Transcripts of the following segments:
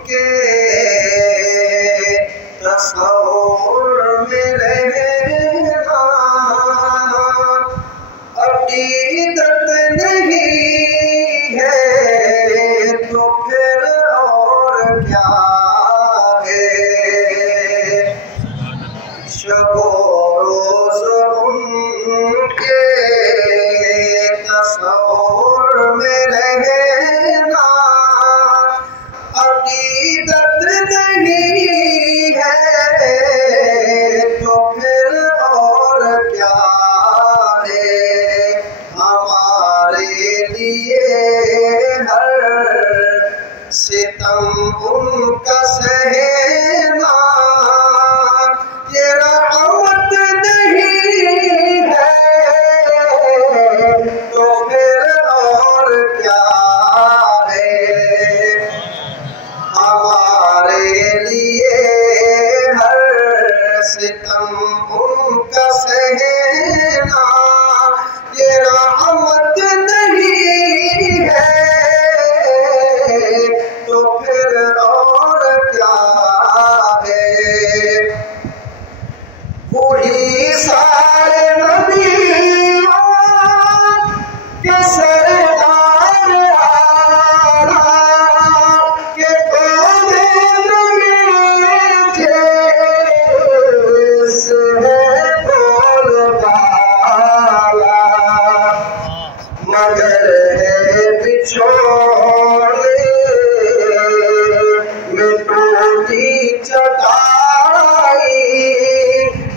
उनके तस्वीर में रहना अकीदत नहीं है तो फिर और क्या है। शबो रोज उनके तस्वीर में रहना अकीदत नहीं है तो फिर और क्या है। हमारे लिए हर सितम उनका सहना ये रहमत नहीं है तो फिर और क्या है। हमारे लिए हर सितम उनका सहना ये रहमत नहीं है तो फिर और क्या है। वही सारे नबियों के सरदार आला के मगर है बिछोड़े में टूटी चटाई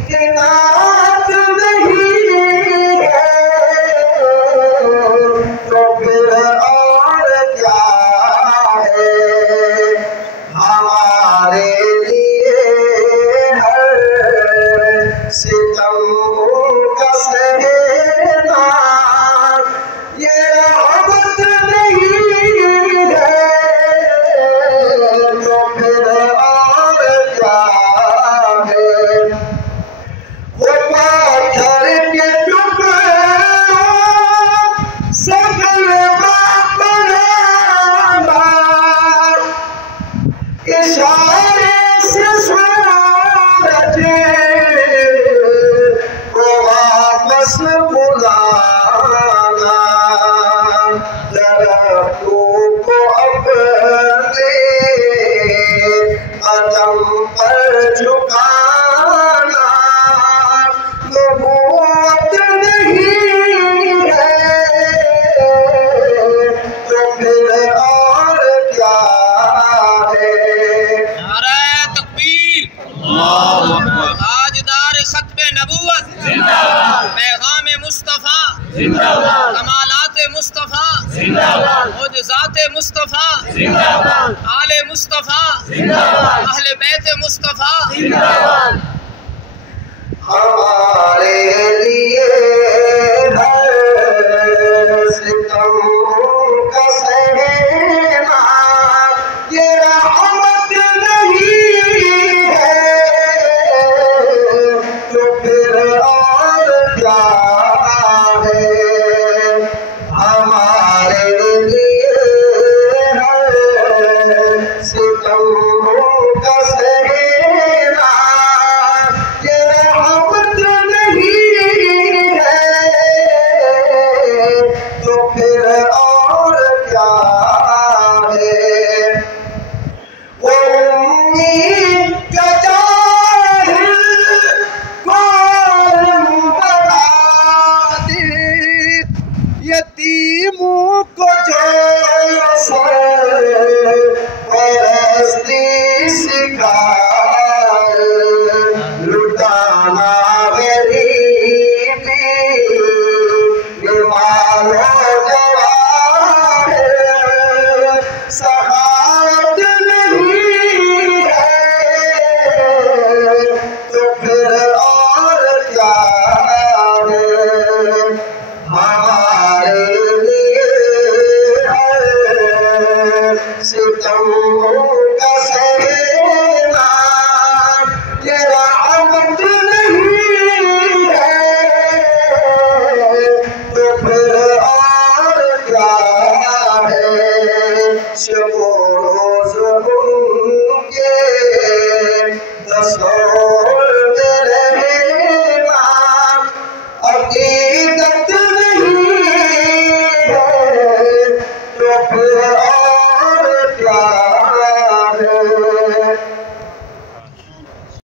के नाथ नहीं है तो फिर और क्या है। हमारे लिए हर सितम का सहना ये रहमत नहीं है तो फिर और क्या है। वो पाथर के टुकड़े सकल बनाना इशारे से सूरज को वापस बुलाना दरख्तों को अपने कदम पर झुकाना नबूवत नहीं है तो फिर और क्या है। नारे तकबीर, ताजदार खत्मे नबूवत, पैगाम मुस्तफा, कमालात मुस्तफा, मुजज़ात मुस्तफा, आले मुस्तफा, अहले बैत मुस्तफा। हमारे लिए हर सितम का सहना ये रहमत नहीं है तो फिर और क्या है। हमारे लिए हर सितम का सहना ये रहमत नहीं है तो फिर और क्या है। वो उम्मीद का जाहिल कौन बना दे यतीमों को जो परस्ती सिखाए लुटाना गरीबी मानो जवान सहायत नहीं है तो फिर और क्या है। हमारे लिए हर सितम